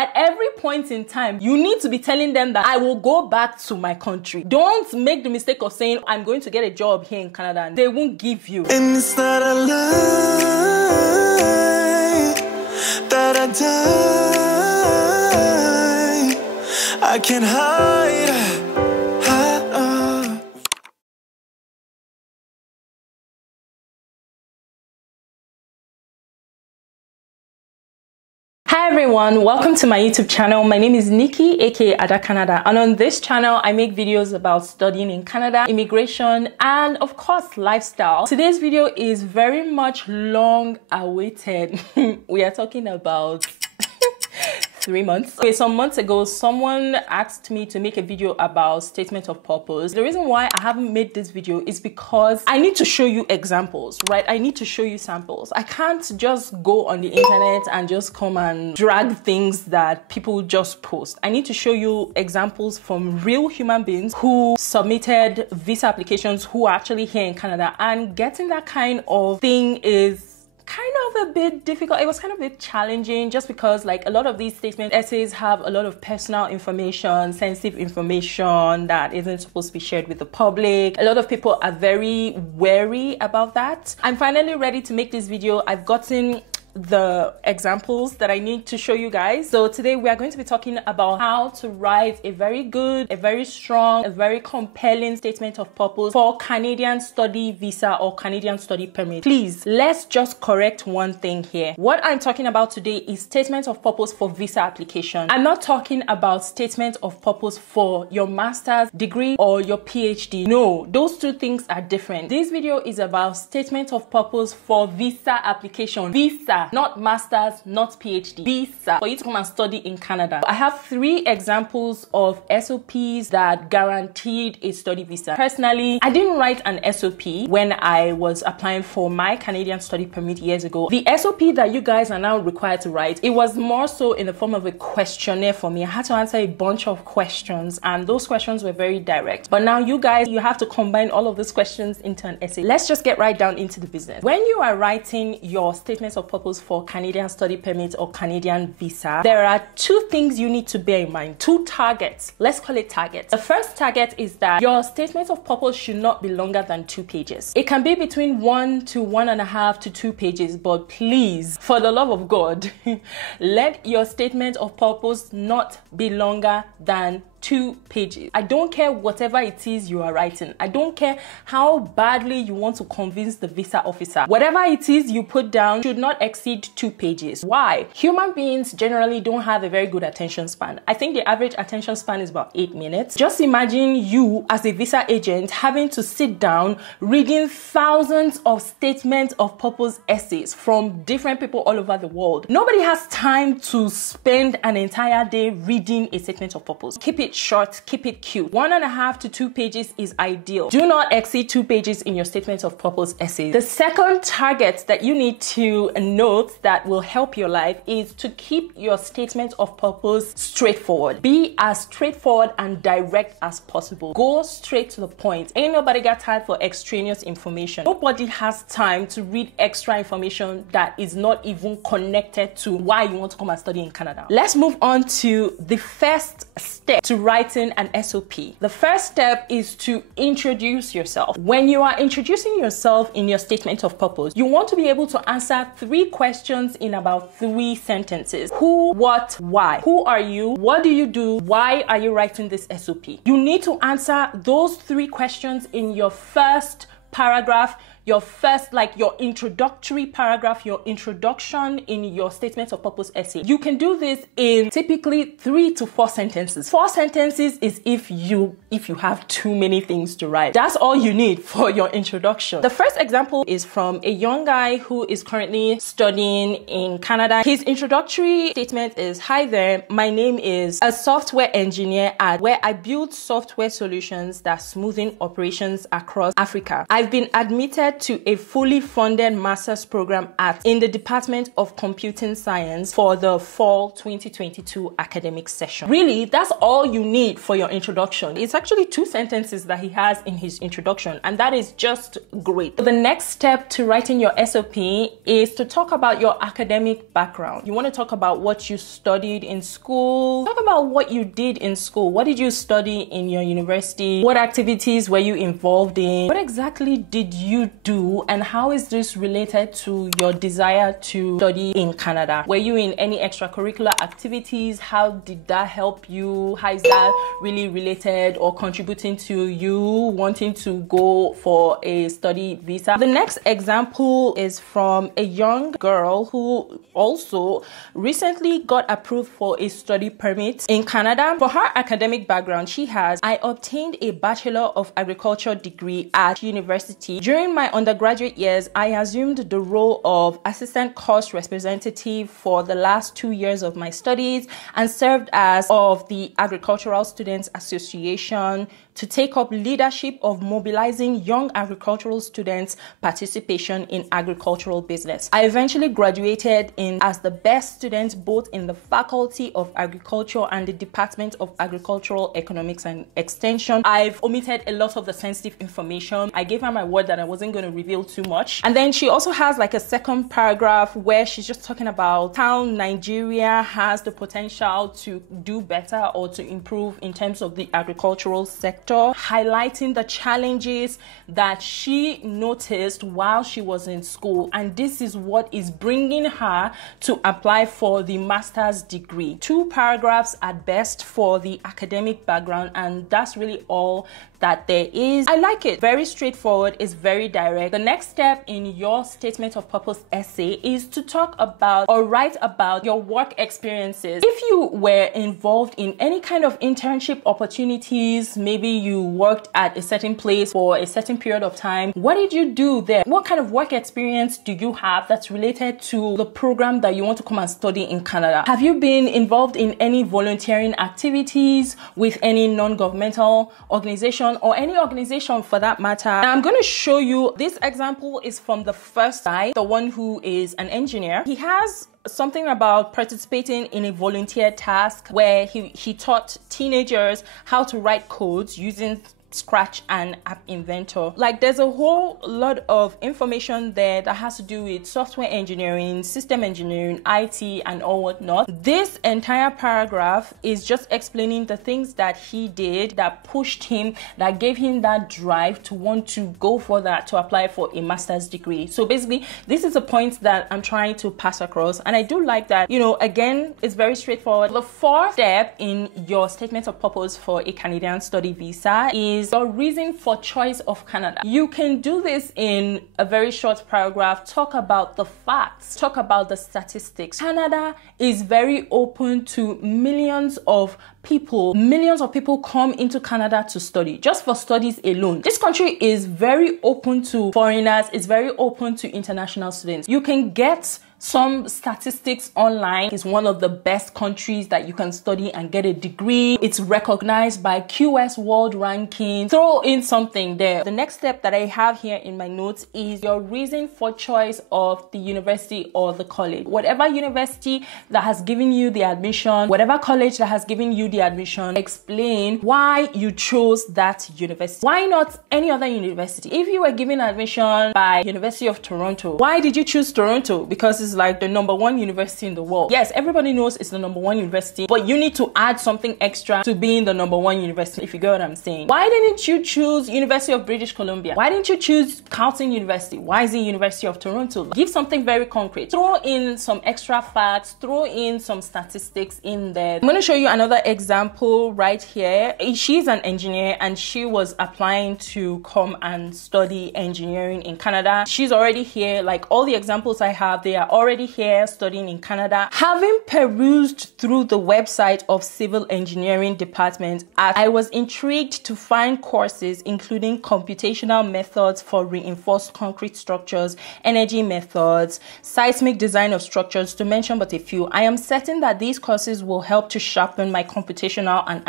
At every point in time, you need to be telling them that I will go back to my country. Don't make the mistake of saying I'm going to get a job here in Canada and they won't give you. And it's not a lie that I die. I can't hide. Hi everyone, welcome to my YouTube channel. My name is Nikki, aka Ada Canada, and on this channel I make videos about studying in Canada, immigration, and of course lifestyle. Today's video is very much long awaited. We are talking about 3 months. Okay, some months ago, someone asked me to make a video about statement of purpose. The reason why I haven't made this video is because I need to show you examples, right? I need to show you samples. I can't just go on the internet and just come and drag things that people just post. I need to show you examples from real human beings who submitted visa applications, who are actually here in Canada, and getting that kind of thing is kind of a bit difficult. It was kind of a bit challenging just because like a lot of these statement essays have a lot of personal information, sensitive information that isn't supposed to be shared with the public. A lot of people are very wary about that. I'm finally ready to make this video. I've gotten the examples that I need to show you guys. So today we are going to be talking about how to write a very good, a very strong, a very compelling statement of purpose for Canadian study visa or Canadian study permit. Please, let's just correct one thing here. What I'm talking about today is statement of purpose for visa application. I'm not talking about statement of purpose for your master's degree or your PhD. No, those two things are different. This video is about statement of purpose for visa application. Visa, not master's, not PhD, visa, for you to come and study in Canada. I have 3 examples of SOPs that guaranteed a study visa. Personally, I didn't write an SOP when I was applying for my Canadian study permit years ago. The SOP that you guys are now required to write, it was more so in the form of a questionnaire for me. I had to answer a bunch of questions and those questions were very direct. But now you guys, you have to combine all of those questions into an essay. Let's just get right down into the business. When you are writing your statements of purpose for Canadian study permit or Canadian visa, there are 2 things you need to bear in mind. 2 targets. Let's call it targets. The first target is that your statement of purpose should not be longer than 2 pages. It can be between 1 to 1.5 to 2 pages, but please, for the love of God, let your statement of purpose not be longer than 2 pages. I don't care whatever it is you are writing. I don't care how badly you want to convince the visa officer. Whatever it is you put down should not exceed 2 pages. Why? Human beings generally don't have a very good attention span. I think the average attention span is about 8 minutes. Just imagine you as a visa agent having to sit down reading thousands of statements of purpose essays from different people all over the world. Nobody has time to spend an entire day reading a statement of purpose. Keep it short, keep it cute. 1.5 to 2 pages is ideal. Do not exceed 2 pages in your statement of purpose essay. The second target that you need to note that will help your life is to keep your statement of purpose straightforward. Be as straightforward and direct as possible. Go straight to the point. Ain't nobody got time for extraneous information. Nobody has time to read extra information that is not even connected to why you want to come and study in Canada. Let's move on to the first step to writing an SOP. The first step is to introduce yourself. When you are introducing yourself in your statement of purpose, you want to be able to answer 3 questions in about 3 sentences. Who, what, why? Who are you? What do you do? Why are you writing this SOP? You need to answer those 3 questions in your first paragraph, your first, like your introductory paragraph, your introduction in your statement of purpose essay. You can do this in typically 3 to 4 sentences. 4 sentences is if you have too many things to write. That's all you need for your introduction. The first example is from a young guy who is currently studying in Canada. His introductory statement is, "Hi there, my name is a software engineer at where I build software solutions that smoothen operations across Africa. I've been admitted accepted to a fully funded master's program in the Department of Computing Science for the fall 2022 academic session. Really, that's all you need for your introduction. It's actually 2 sentences that he has in his introduction, and that is just great. The next step to writing your SOP is to talk about your academic background. You want to talk about what you studied in school. Talk about what you did in school. What did you study in your university? What activities were you involved in? What exactly did you do, and how is this related to your desire to study in Canada? Were you in any extracurricular activities? How did that help you? How is that really related or contributing to you wanting to go for a study visa? The next example is from a young girl who also recently got approved for a study permit in Canada. For her academic background, she has, I obtained a Bachelor of Agriculture degree at university. During my undergraduate years, I assumed the role of assistant course representative for the last 2 years of my studies and served as of the Agricultural Students Association to take up leadership of mobilizing young agricultural students' participation in agricultural business. I eventually graduated as the best student both in the Faculty of Agriculture and the Department of Agricultural Economics and Extension. I've omitted a lot of the sensitive information. I gave her my word that I wasn't going to reveal too much. And then she also has like a second paragraph where she's just talking about how Nigeria has the potential to do better or to improve in terms of the agricultural sector, highlighting the challenges that she noticed while she was in school. And this is what is bringing her to apply for the master's degree. 2 paragraphs at best for the academic background, and that's really all that there is. I like it. Very straightforward. It's very direct. The next step in your statement of purpose essay is to talk about or write about your work experiences. If you were involved in any kind of internship opportunities, maybe you worked at a certain place for a certain period of time, what did you do there? What kind of work experience do you have that's related to the program that you want to come and study in Canada? Have you been involved in any volunteering activities with any non-governmental organization or any organization for that matter? Now, I'm going to show you, this example is from the first guy, the one who is an engineer. He has something about participating in a volunteer task where he taught teenagers how to write codes using Scratch and App Inventor. Like, there's a whole lot of information there that has to do with software engineering, system engineering, IT, and all whatnot. This entire paragraph is just explaining the things that he did that pushed him, that gave him that drive to want to go for that, to apply for a master's degree. So basically, this is a point that I'm trying to pass across, and I do like that. You know, again, it's very straightforward. The 4th step in your statement of purpose for a Canadian study visa is your reason for choice of Canada. You can do this in a very short paragraph. Talk about the facts, talk about the statistics. Canada is very open to millions of people come into Canada to study, just for studies alone. This country is very open to foreigners, it's very open to international students. You can get some statistics online. It's one of the best countries that you can study and get a degree. It's recognized by QS World Ranking. Throw in something there. The next step that I have here in my notes is your reason for choice of the university or the college. Whatever university that has given you the admission, whatever college that has given you the admission, explain why you chose that university. Why not any other university? If you were given admission by University of Toronto, why did you choose Toronto? Because it's like the #1 university in the world. Yes, everybody knows it's the #1 university, but you need to add something extra to being the #1 university, if you get what I'm saying. Why didn't you choose University of British Columbia? Why didn't you choose Carleton University? Why is it University of Toronto? Give something very concrete. Throw in some extra facts, throw in some statistics in there. I'm going to show you another example right here. She's an engineer and she was applying to come and study engineering in Canada. She's already here. Like, all the examples I have, they are already here studying in Canada, having perused through the website of Civil Engineering Department, I was intrigued to find courses including computational methods for reinforced concrete structures, energy methods, seismic design of structures, to mention but a few. I am certain that these courses will help to sharpen my computational and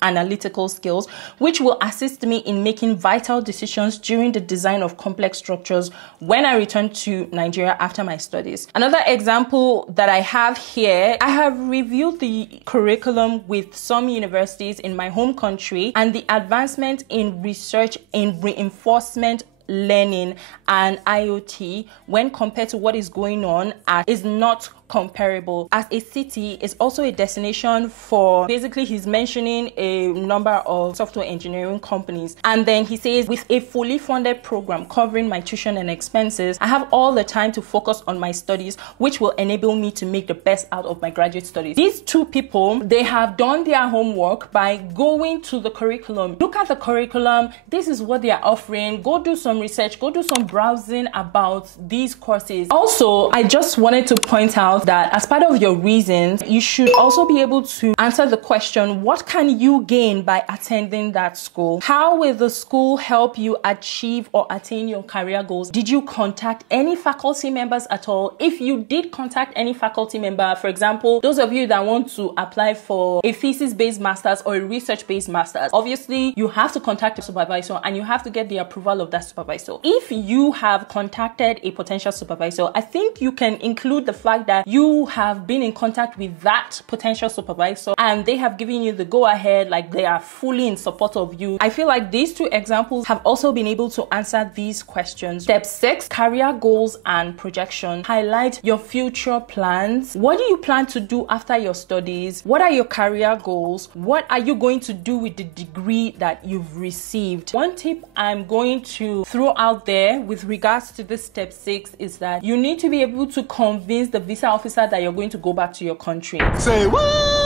analytical skills, which will assist me in making vital decisions during the design of complex structures when I return to Nigeria after my studies. Another example that I have here, I have reviewed the curriculum with some universities in my home country, and the advancement in research in reinforcement learning and IoT when compared to what is going on is not comparable. As a city, is also a destination for, basically he's mentioning a number of software engineering companies, and then he says, with a fully funded program covering my tuition and expenses, I have all the time to focus on my studies, which will enable me to make the best out of my graduate studies. These two people, they have done their homework by going to the curriculum. Look at the curriculum. This is what they are offering. Go do some research, go do some browsing about these courses. Also, I just wanted to point out that as part of your reasons, you should also be able to answer the question, what can you gain by attending that school? How will the school help you achieve or attain your career goals? Did you contact any faculty members at all? If you did contact any faculty member, for example, those of you that want to apply for a thesis-based master's or a research-based master's, obviously you have to contact a supervisor and you have to get the approval of that supervisor. If you have contacted a potential supervisor, I think you can include the fact that you have been in contact with that potential supervisor and they have given you the go-ahead, like they are fully in support of you. I feel like these two examples have also been able to answer these questions. Step 6, career goals and projection. Highlight your future plans. What do you plan to do after your studies? What are your career goals? What are you going to do with the degree that you've received? One tip I'm going to throw out there with regards to this step 6 is that you need to be able to convince the visa officer that you're going to go back to your country. Say what?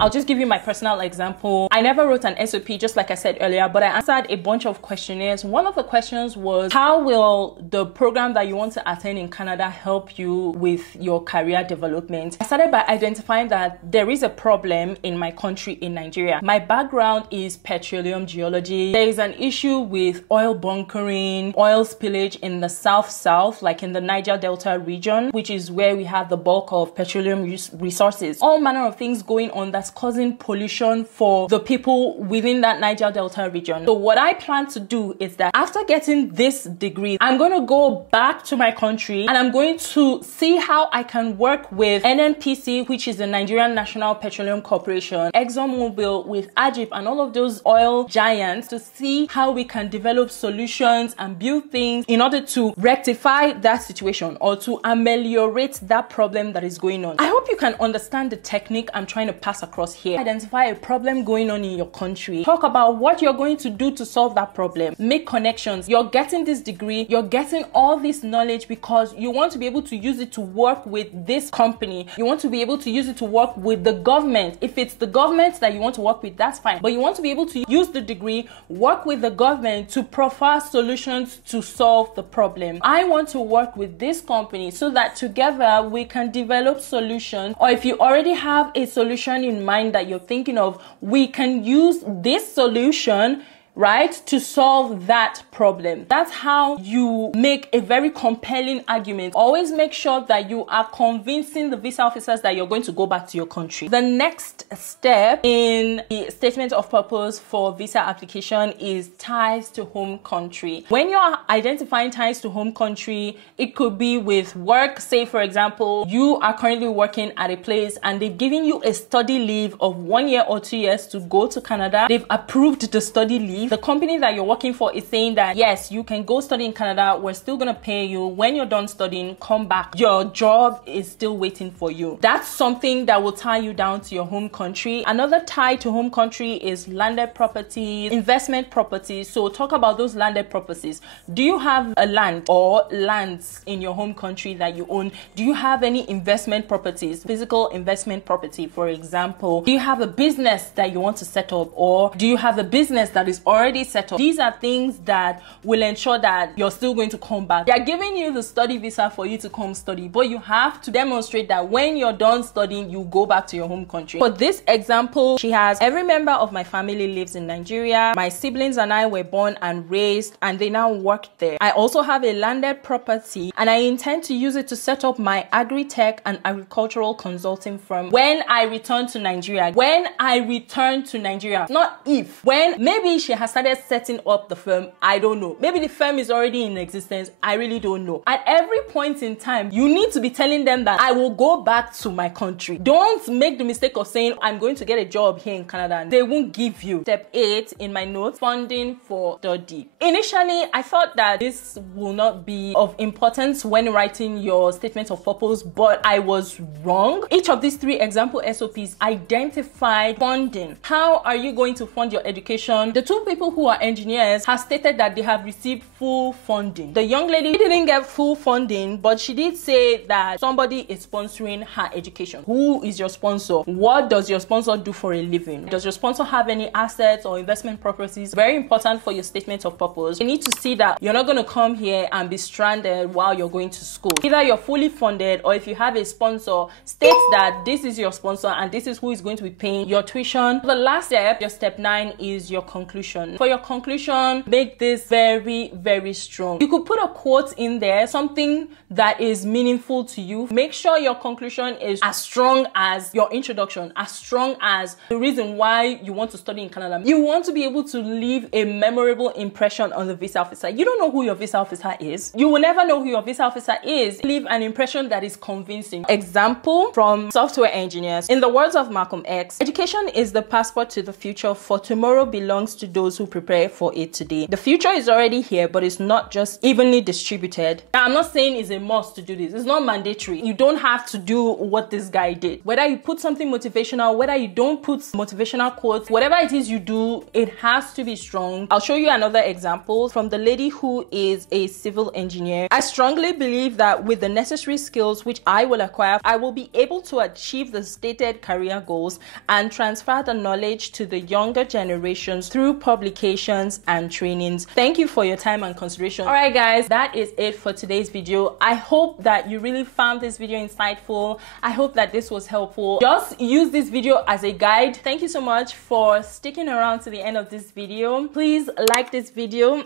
I'll just give you my personal example. I never wrote an SOP, just like I said earlier, but I answered a bunch of questionnaires. One of the questions was, how will the program that you want to attend in Canada help you with your career development? I started by identifying that there is a problem in my country, in Nigeria. My background is petroleum geology. There is an issue with oil bunkering, oil spillage in the south, like in the Niger Delta region, which is where we have the bulk of petroleum resources. All manner of things going on that's causing pollution for the people within that Niger Delta region. So what I plan to do is that after getting this degree, I'm going to go back to my country and I'm going to see how I can work with NNPC, which is the Nigerian National Petroleum Corporation, ExxonMobil, with Ajib and all of those oil giants, to see how we can develop solutions and build things in order to rectify that situation or to ameliorate that problem that is going on. I hope you can understand the technique I'm trying to pass across here. Identify a problem going on in your country. Talk about what you're going to do to solve that problem. Make connections. You're getting this degree, you're getting all this knowledge because you want to be able to use it to work with this company. You want to be able to use it to work with the government. If it's the government that you want to work with, that's fine. But you want to be able to use the degree, work with the government to provide solutions to solve the problem. I want to work with this company so that together we can develop solutions, or if you already have a solution in mind that you're thinking of, we can use this solution, right, to solve that problem. That's how you make a very compelling argument. Always make sure that you are convincing the visa officers that you're going to go back to your country. The next step in the statement of purpose for visa application is ties to home country. When you're identifying ties to home country, it could be with work. Say, for example, you are currently working at a place and they've given you a study leave of 1 year or 2 years to go to Canada. They've approved the study leave. The company that you're working for is saying that, yes, you can go study in Canada. We're still going to pay you. When you're done studying, come back. Your job is still waiting for you. That's something that will tie you down to your home country. Another tie to home country is landed properties, investment properties. So talk about those landed properties. Do you have a land or lands in your home country that you own? Do you have any investment properties, physical investment property, for example? Do you have a business that you want to set up, or do you have a business that is already set up. These are things that will ensure that you're still going to come back. They're giving you the study visa for you to come study, but you have to demonstrate that when you're done studying, you go back to your home country. For this example, she has every member of my family lives in Nigeria. My siblings and I were born and raised, and they now work there. I also have a landed property, and I intend to use it to set up my agri-tech and agricultural consulting firm when I return to Nigeria. When I return to Nigeria, not if. When maybe she has started setting up the firm, I don't know. Maybe the firm is already in existence, I really don't know. At every point in time, you need to be telling them that I will go back to my country. Don't make the mistake of saying I'm going to get a job here in Canada. They won't give you. Step 8 in my notes, funding for study. Initially, I thought that this will not be of importance when writing your statement of purpose, but I was wrong. Each of these 3 example SOPs identified funding. How are you going to fund your education? The 2 people who are engineers have stated that they have received full funding. The young lady didn't get full funding, but she did say that somebody is sponsoring her education. Who is your sponsor? What does your sponsor do for a living? Does your sponsor have any assets or investment properties? Very important for your statement of purpose. You need to see that you're not going to come here and be stranded while you're going to school. Either you're fully funded, or if you have a sponsor, state that this is your sponsor and this is who is going to be paying your tuition. The last step, your step 9, is your conclusion. For your conclusion, make this very, very strong. You could put a quote in there, something that is meaningful to you. Make sure your conclusion is as strong as your introduction, as strong as the reason why you want to study in Canada. You want to be able to leave a memorable impression on the visa officer. You don't know who your visa officer is. You will never know who your visa officer is. Leave an impression that is convincing. Example from software engineers. In the words of Malcolm X, education is the passport to the future, for tomorrow belongs to those who prepare for it today. The future is already here, but it's not just evenly distributed. Now, I'm not saying it's a must to do this. It's not mandatory. You don't have to do what this guy did. Whether you put something motivational, whether you don't put motivational quotes, whatever it is you do, it has to be strong. I'll show you another example from the lady who is a civil engineer. I strongly believe that with the necessary skills which I will acquire, I will be able to achieve the stated career goals and transfer the knowledge to the younger generations through publications and trainings. Thank you for your time and consideration. All right, guys, that is it for today's video. I hope that you really found this video insightful. I hope that this was helpful. Just use this video as a guide. Thank you so much for sticking around to the end of this video. Please like this video,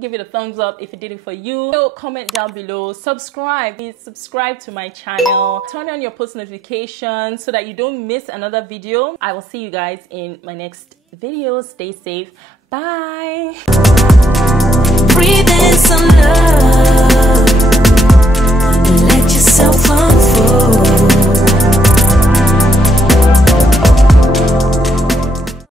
give it a thumbs up if it did it for you. So comment down below, subscribe. Please subscribe to my channel. Turn on your post notifications so that you don't miss another video. I will see you guys in my next video. Stay safe. Bye. Breathe in some love.